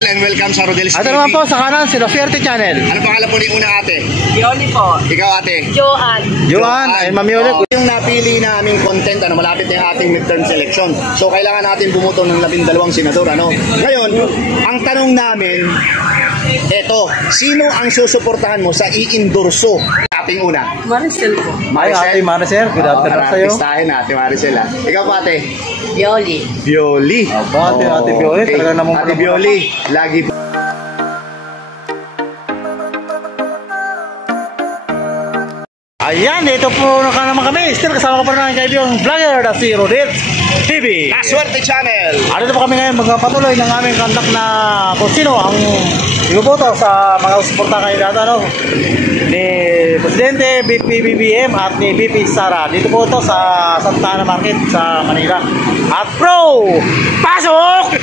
And welcome sa Rodel's TV. Ito naman po sa kanan, si Swerte Channel. Ano pangalan po ni una ate? Yoli po. Ikaw ate? Joanne. Ay Mami ulit. Yung napili naming content, malapit na yung ating midterm selection. So kailangan natin bumuto ng 12 senador. Ngayon, ang tanong namin, eto, sino ang susuportahan mo sa i-endorso? Ating una. Maricel po. Ay, ate Maricel, good afternoon sa'yo. Artistahin na ate Maricel. Ikaw po ate? Yoli. Violi. Ate Violi, talaga namang Ate Violi, lagi po. Ayan, ito po naman kami. Still kasama ko pa rin ang kaibigang vlogger na si Rodel's TV. La Swerte Channel. Ano po kami ngayon magpapatuloy ng aming conduct na kung sino ang iboboto sa mga suporta kandidato ni Presidente BPBBM at ni BP Sara. Dito po ito sa Santa Ana Market sa Manila. At bro, pasok!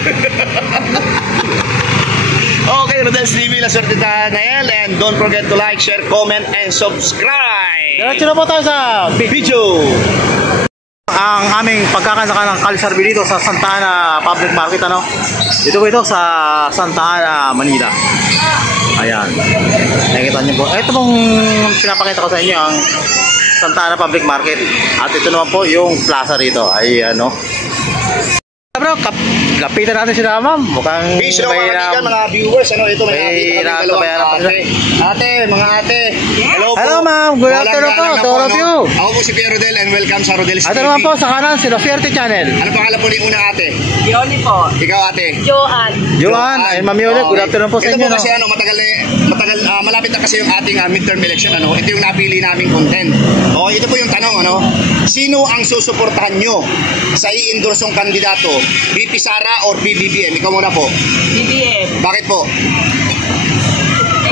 Okay, Rodel's TV, La Swerte Channel, and don't forget to like, share, comment, and subscribe. Diretso na po tayo sa Video. ang aming pagkakasaka ng Kalisarbi dito sa Santa Ana Public Market. Dito po ito sa Santa Ana, Manila. Ayan, nakikita nyo po. Ito pong pinapakita ko sa inyo ang Santa Ana Public Market. At ito naman po yung plaza rito. Ayan, bro, lapitan natin sila, ma'am. Mukhang peace mga kaibigan, mga viewers. Ito may dalawang ate. Ate, mga ate. Hello po. Hello, ma'am. Good afternoon po to all of you. Ako po si Pierre Rodel and welcome sa Rodel's TV. Ito naman po sa kanan, si Swerte Channel. Ano pangalan po ni una ate? Yoli po. Ikaw ate? Joanne. Ay Mami ulit, good afternoon po sa inyo. Ito po kasi malapit na kasi yung ating midterm election. Ito yung napili naming content. Ito po yung tanong, sino ang susuportahan nyo sa i-endorsong kandidato? BP Sara or BBBM? Ikaw muna po. BBM. Bakit po?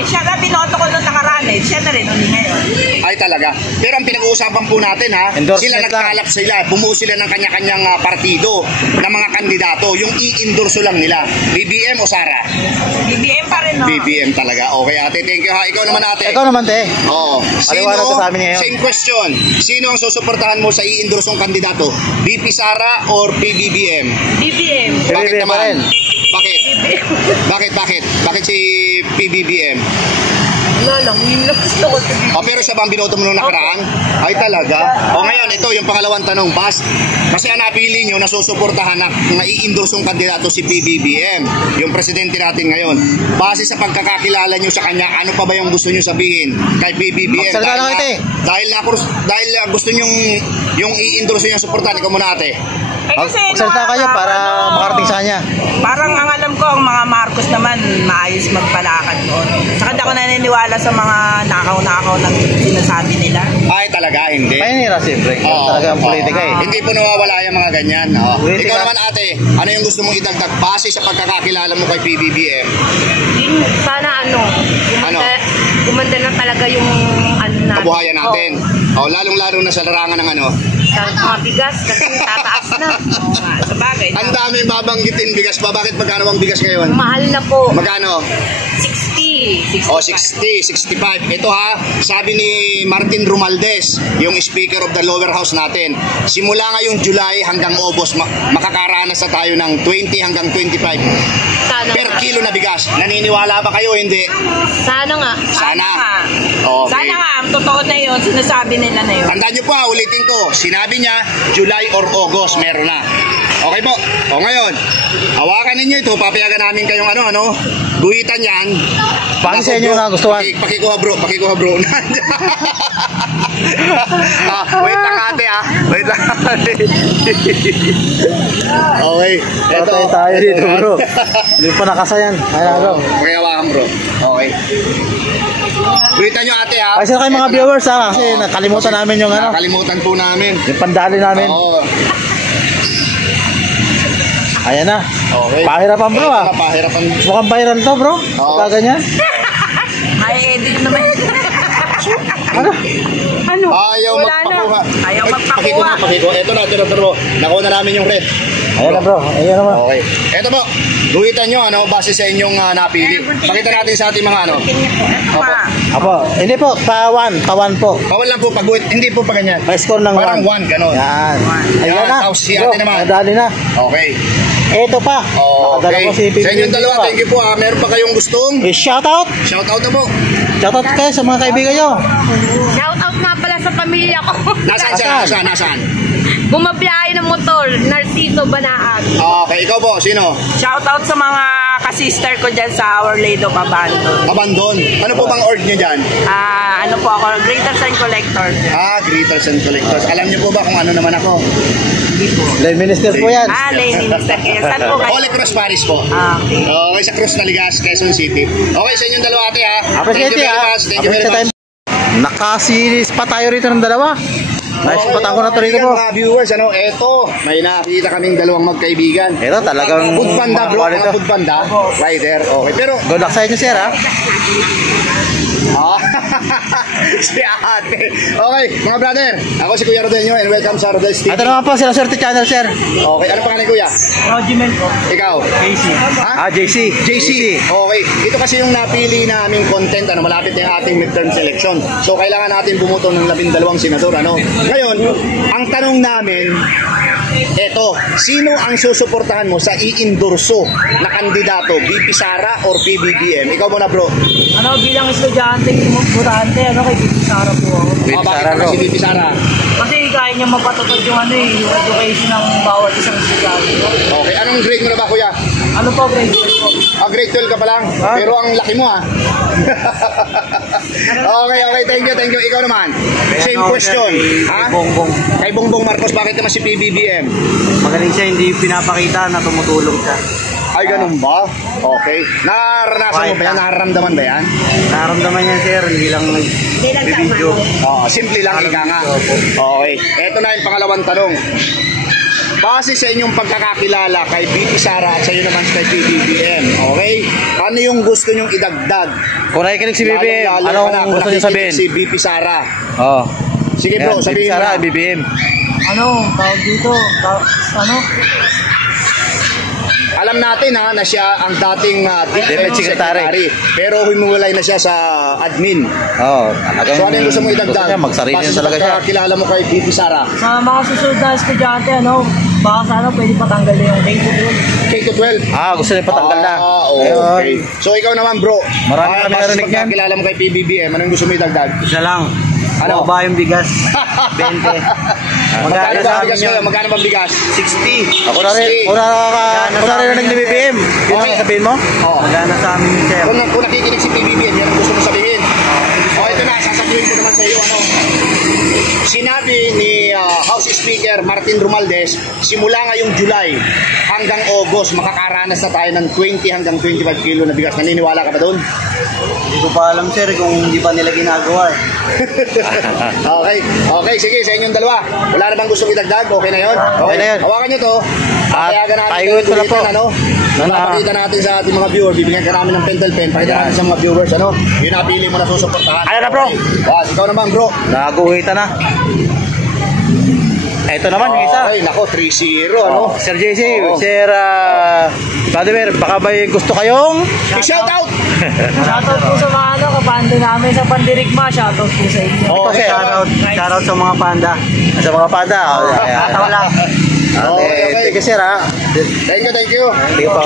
Siya na binoto ko nung nakaraan siya na rin uli ngayon. Ay talaga. Pero ang pinag-uusapan po natin sila nagkalap sila, bumuo sila ng kanya-kanyang partido ng mga kandidato, yung i-endorso lang nila. BBM o Sara? BBM pa rin BBM talaga. Okay ate, thank you ha. Ikaw naman ate. Ikaw naman te. Oo. Same question. Sino ang susuportahan mo sa i-endorsong kandidato? BP Sara or BBBM? BBM. Bakit BBM naman? pa rin. Bakit? Bakit si PBBM? Wala lang, yun lang gusto ko. Pero siya bang binoto mo nung nakaraan? Ay talaga? Ngayon, ito yung pangalawang tanong, kasi ang napili nyo na susuportahan na i-endorsong kandidato si PBBM, yung presidente natin ngayon. Base sa pagkakakilala nyo sa kanya, ano pa ba yung gusto nyo sabihin kay PBBM? Dahil gusto nyo yung i-endorso nyo suportahan, ikaw muna ate. Kasi magsalita kayo para makarating sa kanya. Parang ang alam ko, ang mga Marcos naman maayos magpalakad doon. Saka di ako naniniwala sa mga nakaw-nakaw na sinasabi nila. Ay talaga, hindi. Pahinira siyempre. Talaga ang politika Hindi po nawawala yung mga ganyan. Ikaw naman ate, ano yung gusto mong idagdag base sa pagkakakilala mo kay PBBM? Sana gumanda na talaga yung kabuhayan natin. Lalong-lalo na sa larangan ng sa mga bigas kasi tataas na. Sa bagay. Ang dami babanggitin bigas pa. Bakit magkano ang bigas ngayon? Mahal na po. Magkano? 60. 65. Ito sabi ni Martin Romualdez, yung Speaker of the Lower House natin. Simula ngayong July hanggang August, makakaranas na tayo ng 20 hanggang 25 per kilo na bigas. Naniniwala ba kayo? Hindi? Sana nga. Sana nga. Okay. Sana nga. Ang totoo na yun. Sinasabi nila na yun. Tandaan nyo po ulitin ko. Sinabi niya, July or August, meron na. Okay po. Ngayon, hawakan ninyo ito. Papayagan namin kayong guhitan yan. Paano sa inyo na gustuhan? Pakikuha bro. Wait lang ate Wait lang ate. Okay. Ito tayo dito bro. Hindi pa nakasayan. Hawakan bro. Okay. Guhitan nyo ate Ay sila kayo mga viewers kasi nakalimutan namin yung nakalimutan po namin. Yung pandali namin. Ayan na. Okay. Pahirapan bro Pahirapan. Mukhang viral to bro. Ganyan. Ay edit naman. Ano? Ayaw magpakuha. Ayaw magpakuha. Pakikuha. Ito na, tiro. Nakuha na namin yung red. Ayan na bro. Ayan naman. Okay. Ito po. Guhitan nyo base sa inyong napili. Pakita natin sa ating mga Apo. Hindi po. Pawan po. Pawan lang po. Hindi po pa ganyan. May score ng 1. Parang 1, gano'n. Yan. Ayan na. Tapos si ate naman. Nadali na. Okay. Ito pa. Nakadala Okay. ko si PBBM. Sa inyong dalawa, thank you po. Meron pa kayong gustong? Shoutout. Shoutout na po. Shoutout kayo sa mga kaibigan nyo. Shout out nga pala sa pamilya ko. Nasaan? Bumabiyahe ng motor, Narciso Banaan. Okay, ikaw po, sino? Shoutout sa mga ka-sister ko dyan sa Our Lady of Abandon. Abandon. Ano po bang org niyo dyan? Ano po ako, Greaters and Collectors. Greeters and Collectors. Alam niyo po ba kung ano naman ako? Hindi po. Lay minister po yan. Lay Minister kayo. Saan po kayo? Holy Cross Paris po. Okay. Okay, sa Cruz Naligas, Quezon City. Okay, sa inyong dalawa ate ha. Appreciate Thank you very ha. much. Thank you very much. Nakasilis pa tayo rito ng dalawa. Naisipatan ko na to rito po. Mga viewers, eto, may nakita kaming dalawang magkaibigan. Ito talagang Food panda bro, quality. mga food panda. Rider, okay. Pero, Good luck sa inyo sir ha. si ate. Okay, mga brother, ako si Kuya Rodelio and welcome sa Rodel's TV. Ito naman po sila Swerte Channel sir. Okay, ano pangalan Kuya? Rogimen po. Ikaw? Casey. JC. JC. Okay. Ito kasi yung napili naming content, malapit na yung ating midterm selection. So, kailangan natin bumuto ng 12 senador, Ngayon, ang tanong namin, eto, sino ang susuportahan mo sa i-endorso na kandidato, BP Sara or PBBM? Ikaw muna, bro. Bilang estudyante, importante, kay BP Sara po ako. Bakit Sara, naman bro? si BP Sara? Kasi kaya niya mapatupad yung yung education ng bawat isang estudyante. Okay. Anong grade mo na ba, Kuya? Ano po, grade 12 po? Grade 12 ka pa lang. Pero ang laki mo, okay. Thank you. Ikaw naman. Same question. Bongbong. Kay Bongbong Marcos, bakit naman si PBBM? Magaling siya, hindi pinapakita na tumutulong siya. Ay, ganun ba? Okay. Naranasan mo ba yan? Nararamdaman ba yan? Nararamdaman niya sir, hindi lang video. Simple lang, ika nga. Okay. Ito na yung pangalawang tanong. Base sa inyong pagkakakilala kay BP Sara at sa iyo naman kay PBBM, okay? Ano yung gusto nyong idagdag? Kung nakikinig si BBM, Lalong-lalo anong kung gusto niyo nakikinig sabihin? si BP Sara. Sige bro, Yan, sabihin Sara, mo. BBM. Tawag dito, Alam natin na siya ang dating Deputy Secretary. Pero humuwalay na siya sa admin. Talagang So ano yung gusto mo idagdag? Gusto niya, magsarili Base na sa talaga siya. pagkakilala mo kay BP Sara. Sa mga susunod na estudyante, baka sana pwede patanggal yung K-12. Gusto niya patanggal na. Okay. So ikaw naman bro. Marami kami base sa narinig yan. pagkakilala mo kay PBBM, anong gusto mo idagdag? Isa lang. Ano? Ba yung bigas? 20. Magkano ba bigas ngayon? Magkano ba bigas? 60. Ako na rin. Kung narinig ni BBM, yun ang sabihin mo? Oo. Magana sa amin ni sir. Kung nakikinig si PBBM, yan ang gusto mo sabihin. Ito na, sasabihin ko naman sa iyo, sinabi ni House Speaker Martin Romualdez, simula ngayong July hanggang August, makakaranas na tayo ng 20 hanggang 25 kilo na bigas. Naniniwala ka ba doon? Hindi ko pa alam sir kung hindi pa nila ginagawa. Okay, sige, sa inyong dalawa. Wala na bang gustong idagdag? Okay na yun? Okay na yun. Hawakan nyo to. Papayagan natin tayo ito na po. Papakita natin sa ating mga viewers. Bibigyan ka namin ng pentel pen. Pakita natin sa mga viewers. Yung napili mo na susuportahan. Ano na, bro? Ikaw naman, bro. Naguhitan na. Ito naman yung isa. Okay, nako, 3-0, Sir JC, Sir Vladimir, baka may gusto kayong I-shout out! Shoutout po sa mga kapanda namin sa Pandirigma. Shoutout po sa inyo. Okay, shoutout sa mga panda. Sa mga panda. Tatawa lang. Okay. Thank you sir ha. Thank you. Thank you po.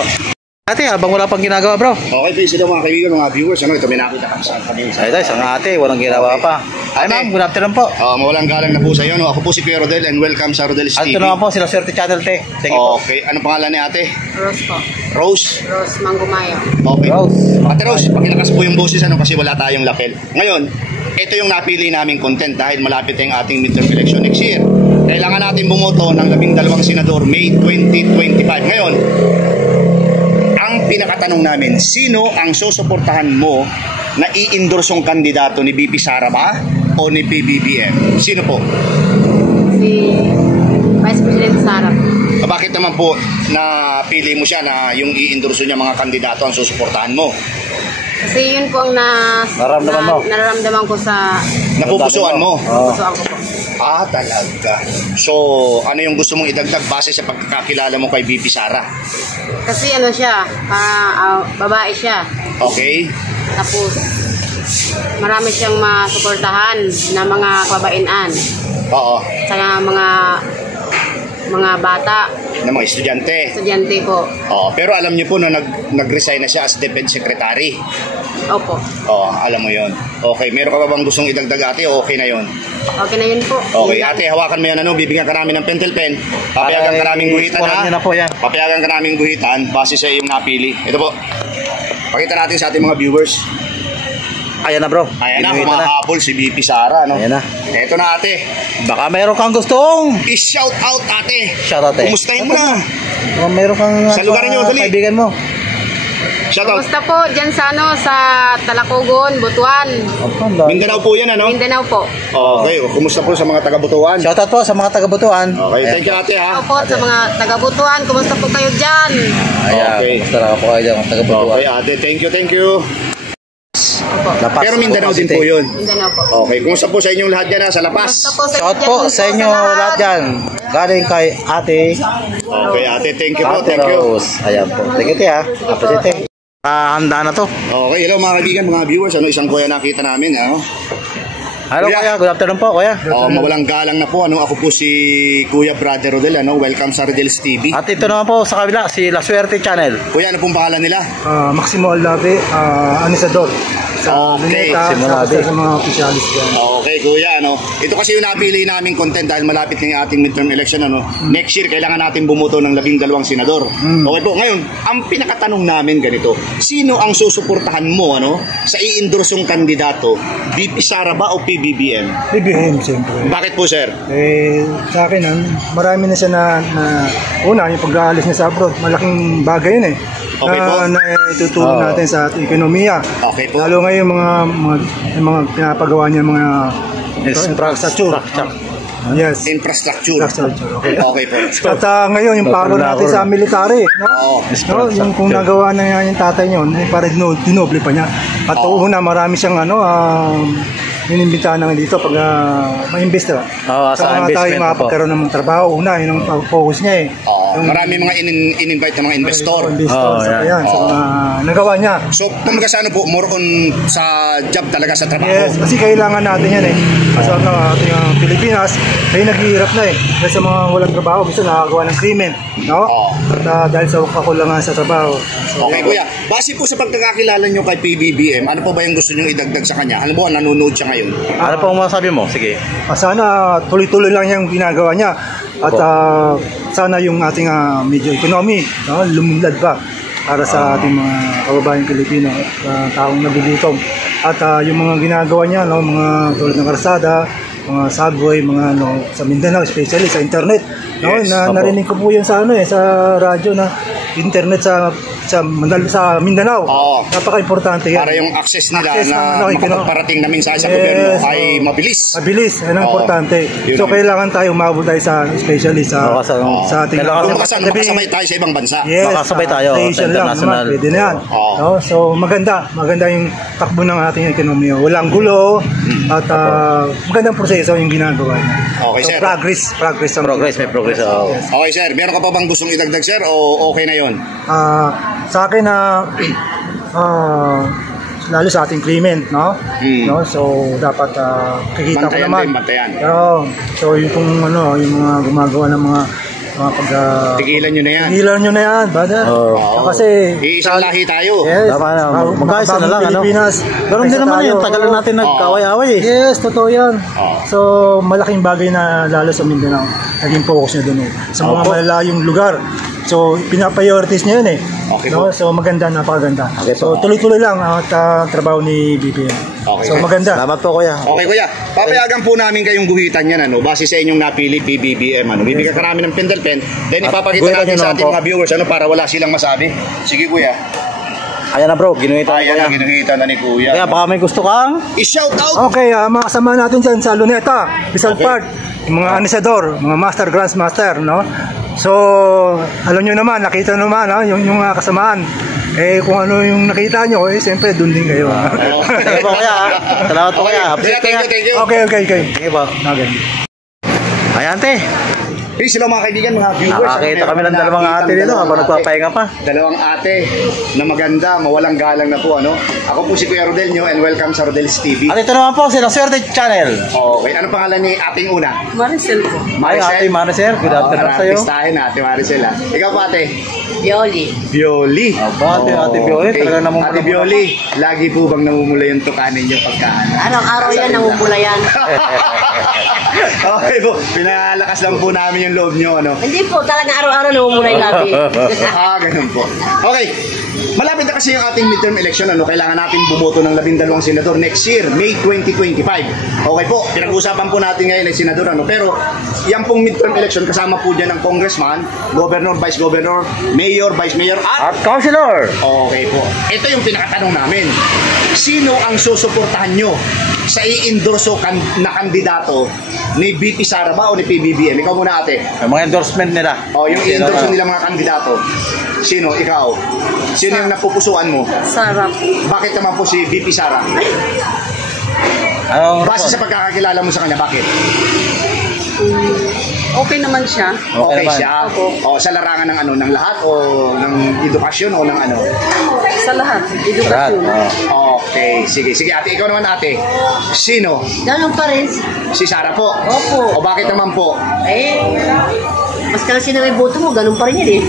Ate, habang wala pang ginagawa bro. Okay, please, ito mga kaibigan, mga viewers. Ito may nakita kami sa kanina. Ito, isang ate, walang ginawa pa. Ay ma'am, good afternoon po. Mawalang galang na po sa iyo. Ako po si Kuya Rodel and welcome sa Rodel's TV. Ito naman po, sila Swerte Channel te. Thank you po. Okay, anong pangalan ni ate? Rose po. Rose? Rose Manggumayo. Okay. Rose. Ate Rose, pakilakas po yung boses kasi wala tayong lapel. Ngayon, ito yung napili naming content dahil malapit na yung ating midterm election next year. Kailangan natin bumoto ng 12 senador May 2025. Ngayon, ang pinakatanong namin, sino ang susuportahan mo na i-endorsong kandidato ni BP Sara ba o ni PBBM? Sino po? Si Vice President Sara. Bakit naman po na pili mo siya na yung i-endorso niya mga kandidato ang susuportahan mo? Kasi yun po ang nararamdaman ko sa Napupusuan mo? pusoan ko po. Talaga. So, ano yung gusto mong idagdag base sa pagkakakilala mo kay BP Sara? Kasi ano siya, babae siya. Okay? Tapos, marami siyang masuportahan na mga kababainan. Oo. Sa mga mga bata, ng mga estudyante. estudyante po. Pero alam niyo po na nag-resign na siya as Defense Secretary. Opo. Alam mo yon. Okay, meron ka ba bang gustong idagdag ate o okay na yon? Okay na yun po. Okay, Yun lang. ate, hawakan mo yan, bibigyan ka namin ng pentel pen. Papayagan ka naming guhitan, Scorean niyo na po yan. Papayagan ka naming guhitan base sa iyong napili. Ito po. Pakita natin sa ating mga viewers. Ayan na bro. Ayan na, Ginuhita kumahabol si BP Sara, no? Ayan na. Ito na ate. Baka meron kang gustong I-shout out ate. shout out eh. Kumustahin mo na. Baka meron kang Sa lugar niyo, dali. kaibigan mo. Shout out. Kumusta po dyan sa sa Talacogon, Butuan, Mindanao po yan, ano? Mindanao po. Okay, kumusta po sa mga taga-Butuan? Shout out po sa mga taga-Butuan. Okay, thank you ate ha. Opo, sa mga taga-Butuan, kumusta po kayo dyan? Ayan, Okay. kumusta na po kayo dyan, mga taga-Butuan. Okay ate, thank you. Opo, Lapas, Pero Mindanao din City. po yun. Mindanao po. Okay, kumusta po sa inyong lahat dyan ha, sa Lapas? Kumusta po sa Shout dyan po po sa inyo lahat dyan. Galing kay ate Okay ate, thank you po, Ate thank you. Rose. Ayan po. Thank you ha. Appreciate. Handa na to. Okay, hello mga kaibigan, mga viewers, isang kuya nakita namin, ano? Hello Kuya. kuya, good afternoon po kuya. Mawalang galang na po, ako po si Kuya Brother Rodel, welcome sa Rodel's TV. At ito naman po sa kabila, si La Suerte Channel. Kuya, ano pong pangalan nila? Maximo Aldave, Anisador. Sa Okay, Luneta, Maximo sa Aldave. sa mga opisyalis dyan. Okay, kuya, ito kasi yung napili naming content dahil malapit na yung ating midterm election, Next year, kailangan natin bumuto ng 12 senador. Okay po, ngayon, ang pinakatanong namin ganito, sino ang susuportahan mo, sa i-endorsong kandidato, BP Sara ba o PBBM? BBM, siyempre. Bakit po, sir? Sa akin, marami na siya na una, yung pag-aalis niya sa abroad, malaking bagay yun eh. Okay po. Na itutulong natin sa ating ekonomiya. Okay po. Lalo ngayon yung mga pinapagawa niya, mga infrastructure. Yes. Infrastructure. Okay. Okay po. At ngayon, yung power natin sa military, Oo. yung kung nagawa na nga yung tatay niyo, parang dinoble pa niya. At una, marami siyang inimbitahan na dito pag ma-invest na. Sa mga tayo investment po. mapagkaroon ng trabaho, una, yun ang focus niya eh. Marami mga in-invite na mga investor. Yan, sa mga nagawa niya. So, kumbaga sa more on sa job talaga sa trabaho. Yes, kasi kailangan natin yan eh. Kasi ang ating Pilipinas, ay naghihirap na eh. Dahil sa mga walang trabaho, gusto nakagawa ng krimen. No? At dahil sa kakulangan sa trabaho. So, Okay, kuya. Base po sa pagkakakilala nyo kay PBBM, ano po ba yung gusto nyo idagdag sa kanya? Ano po, nanonood siya ngayon? Ano po ang masabi mo? Sige. Sana tuloy-tuloy lang yung ginagawa niya. At sana yung ating medyo economy lumunlad pa para sa ating mga kababayang Pilipino at taong nagugutom. At yung mga ginagawa niya, mga tulad ng karsada, mga subway, mga sa Mindanao, especially sa internet. Yes, Narinig ko po yan sa sa radyo na internet sa Mindanao. Oo. Napaka-importante yan. Para yung access nila Access na ng makapagparating namin sa Yes. gobyerno ay mabilis. Mabilis, yan ang Oo. importante. Yun So ang- kailangan tayo umabot tayo especially sa ating Kailangan Makasabay tayo sa ibang bansa. Yes, makasabay tayo sa station lang international. naman, pwede na yan. Oo. No? So maganda yung takbo ng ating ekonomiya. Walang gulo at magandang proseso yung ginagawa niya. Okay, So sir. progress ang May progress. Okay, sir. Meron ka pa bang gustong idagdag, sir? O okay na yon? Sa akin lalo sa ating krimen, no? No? So dapat kikita ko Bantayan naman. din, bantayan. So yung kung yung mga gumagawa ng mga Tigilan nyo na yan. Tigilan nyo na yan, brother. Oo. Kasi Iisang lahi tayo. yes, Tama na, magkaisa na lang, Pilipinas. Ganun din naman yun, tagal natin nagkaway-away eh. Yes, totoo yan. Oo. So, malaking bagay na lalo sa Mindanao. Naging focus nyo doon eh. Sa mga malalayong lugar. So, pinapriorities nyo yun eh. Okay No? po. So, maganda, napakaganda. Okay po. So, tuloy-tuloy lang ang trabaho ni BPM. Okay. So, maganda. Salamat po kuya. Okay, kuya. Papayagan po namin kayong guhitan yan, base sa inyong napili PBBM. Bibigyan ka namin ng pendel pen. Then ipapakita guhitan natin nyo sa naman ating po. mga viewers, para wala silang masabi. Sige, kuya. Ayan na bro, ginuhita Ayan kuya. ang ginuhitan na ni kuya. Kaya baka may gusto kang I-shout out! Okay, mga kasama natin dyan sa Luneta, Rizal Park, yung mga anisador, mga master, grandmaster, no? So, alam nyo naman, nakita nyo naman, yung mga kasamaan. Kung ano yung nakita nyo, siyempre, doon din kayo. Sige po kuya. Salamat po kuya. Thank you. Okay. Sige po. Okay. Ayan te. Peace hello mga kaibigan, mga viewers. Nakakita kami ng dalawang ate dito habang nagpapahinga pa. Dalawang ate na maganda, mawalang galang na po, ano. Ako po si Kuya Rodel nyo and welcome sa Rodel's TV. At ito naman po sila Swerte Channel. Okay, ano pangalan ni ating una? Maricel po. Ay, ate Maricel, good afternoon sa'yo. Artistahin na, ate Maricel ha. Ikaw po ate? Yoli. Violi. Aba, ate Violi, talagang namumula. Ate Violi, lagi po bang namumula yung tukanin niyo pagka Araw-araw yan, namumula yan. Okay po, pinalakas lang po namin yung loob nyo, ano. Hindi po, talaga araw-araw namumula yung labi. Ganun po. Okay, malapit na kasi yung ating midterm election, ano. Kailangan natin bumoto ng 12 senador next year, May 2025. Okay po, pinag-usapan po natin ngayon ay senador, ano. Pero, yan pong midterm election, kasama po dyan ng congressman, governor, vice governor, mayor, vice mayor, At councilor. okay po. Ito yung pinakatanong namin. Sino ang susuportahan nyo sa i-endorso na kandidato ni VP Sara ba o ni PBBM? Ikaw muna ate. Yung mga endorsement nila. Yung i-endorso nila mga kandidato. Sino? Ikaw? Sino yung napupusuan mo? Sarap. Bakit naman po si VP Sara? Anong Base sa pagkakakilala mo sa kanya, bakit? Okay naman siya. Okay naman. siya? O sa larangan ng ano, ng lahat o ng edukasyon o ng ano? Sa lahat. Lahat. Okay, sige. Sige ate, ikaw naman ate. Sino? Ganun pa rin. Si Sara po? Opo. O bakit naman po? Mas kasi na may boto mo, ganun pa rin yan eh.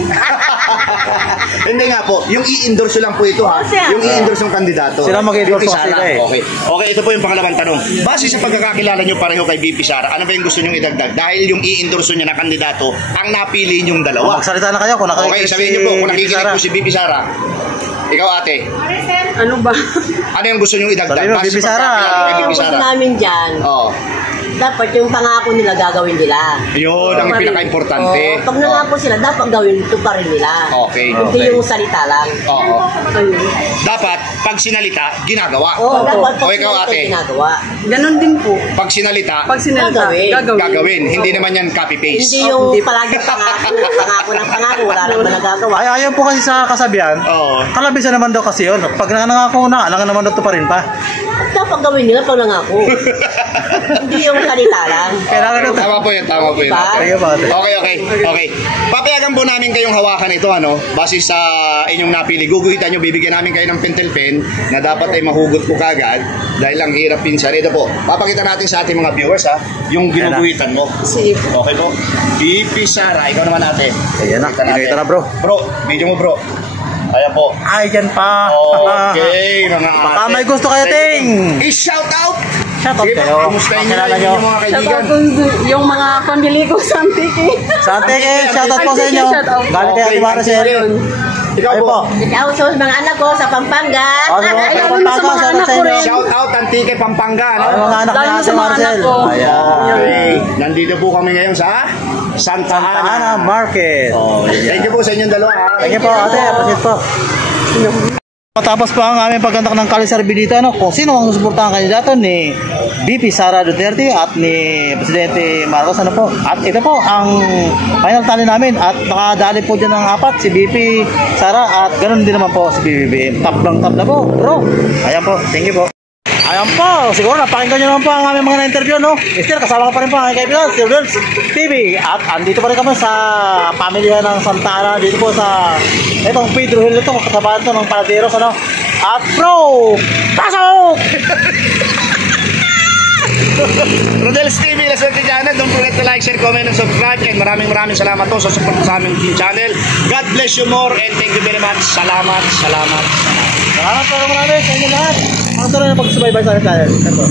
Hindi nga po, yung i-endorse lang po ito ha. Yung i-endorse ng kandidato. Sila mag-endorse VP Sara. sila eh. Okay. Okay, ito po yung pangalawang tanong. Base sa pagkakakilala nyo pareho kay VP Sara, ano ba yung gusto nyong idagdag? Dahil yung i-endorse niya na kandidato, ang napili nyong dalawa. Magsalita na kayo kung nakikinig Okay, sabihin nyo po kung nakikinig po si VP Sara. Ikaw ate, Ano ba? ano yung gusto nyong idagdag? Sabihin mo, Base VP sa Sara. pagkakakilala kay VP Ang gusto Sara. namin dyan, Oo. dapat yung pangako nila gagawin nila. Yun ang pinaka-importante. Pag nangako sila, dapat gawin ito pa rin nila. Okay. Hindi yung salita lang. Oo. Ayun. Dapat, pag sinalita, ginagawa. Oo, dapat pag O ikaw sinalita, ate, ginagawa. Ganon din po. pag sinalita, Pag sinalita, Gagawin. gagawin. Hindi naman yan copy-paste. Hindi yung palagi pangako ng pangako, wala naman nagagawa. Ay, ayaw po kasi sa kasabihan. Oo. Kalabisan naman daw kasi yun. Pag nangako na, alangan naman daw ito pa rin pa. Dapat gawin nila pag nangako. Hindi yung salita lang. Kailangan ito. Tama po yun, tama po yun. Diba? Sige po ate. Okay. Papayagan po namin kayong hawakan ito, ano, base sa inyong napili. Guguhitan nyo, bibigyan namin kayo ng pentel pen na dapat ay mahugot po kagad dahil ang hirap pinsan. Ito po, papakita natin sa ating mga viewers, ha, yung ginuguhitan mo. Sige. Okay po? VP Sara, ikaw naman ate. Ayan na, Kita natin. ito na bro. Bro, video mo bro. Ayan po. Ay, dyan pa. Okay, mga ate. Baka may gusto kayo, Ting. I-shout out! Shout out Sige po, kayo. kamustahin nyo Pakilala na nyo. yung mga kaibigan. yung mga pamili ko sa Antiki. Sa ate, shout out po sa inyo. Galing kay Ate Maricel. Ikaw Ay po. po. Ikaw sa mga anak ko sa Pampanga. O, sa mga Ay, Pampanga, sa mga shout out anak sa ko inyo. rin. Shout out Antique Pampanga. Ay, No? mga anak ni Lalo Ate sa mga Maricel. anak ko. Ayan. Okay. Nandito po kami ngayon sa Santa Santa Ana Ana. Market. Thank you po sa inyong dalawa. ha? Thank you po, ate. Appreciate po. Matapos pa ang aming pagkandak ng kalisarbi dito, ano, kung sino ang susuportahan kandidato ni VP Sara Duterte at ni Presidente Marcos, ano po. At ito po ang final tally namin at nakadali po dyan ng 4 si VP Sara at ganun din naman po si BBM. Top na po, bro. Ayan po, thank you po. Ayan po, siguro napakinggan nyo naman po ang aming mga na-interview, no? Still, kasama ka pa rin po ang kaibigan, si Rodel's TV. At andito pa rin kami sa pamilya ng Santa Ana, dito po sa itong Pedro Hill, ito, kasabaan ito ng Paladeros, ano? At bro, pasok! Rodel's TV, Las Vegas channel. Don't forget to like, share, comment, and subscribe. And maraming salamat po sa support sa aming team channel. God bless you more and thank you very much. Salamat. Salamat po marami sa inyo lahat. Ang tuloy na pagsubaybay sa akin channel. Ito.